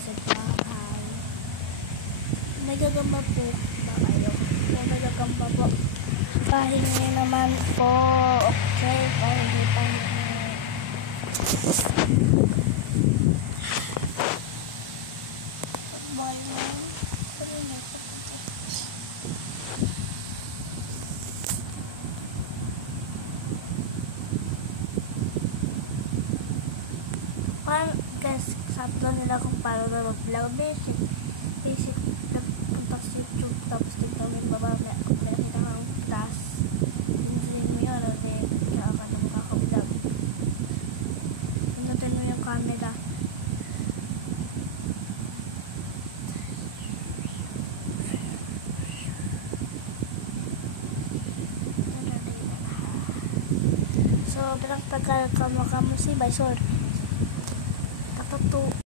sa bahay. Nagagamba po ba kayo? Kung nagagamba po, pahingi naman po. Okay, pahingi. Guys, sakto nila kung paano na mag-vlog. Basic punta sa YouTube, tapos tignan mo yung baba, may nakita kang task. Pinsilin mo yun, o di kaya ka na makaka-vlog. Pindutin mo yung camera. So, pinagtagal ka mo si Baysor. Tato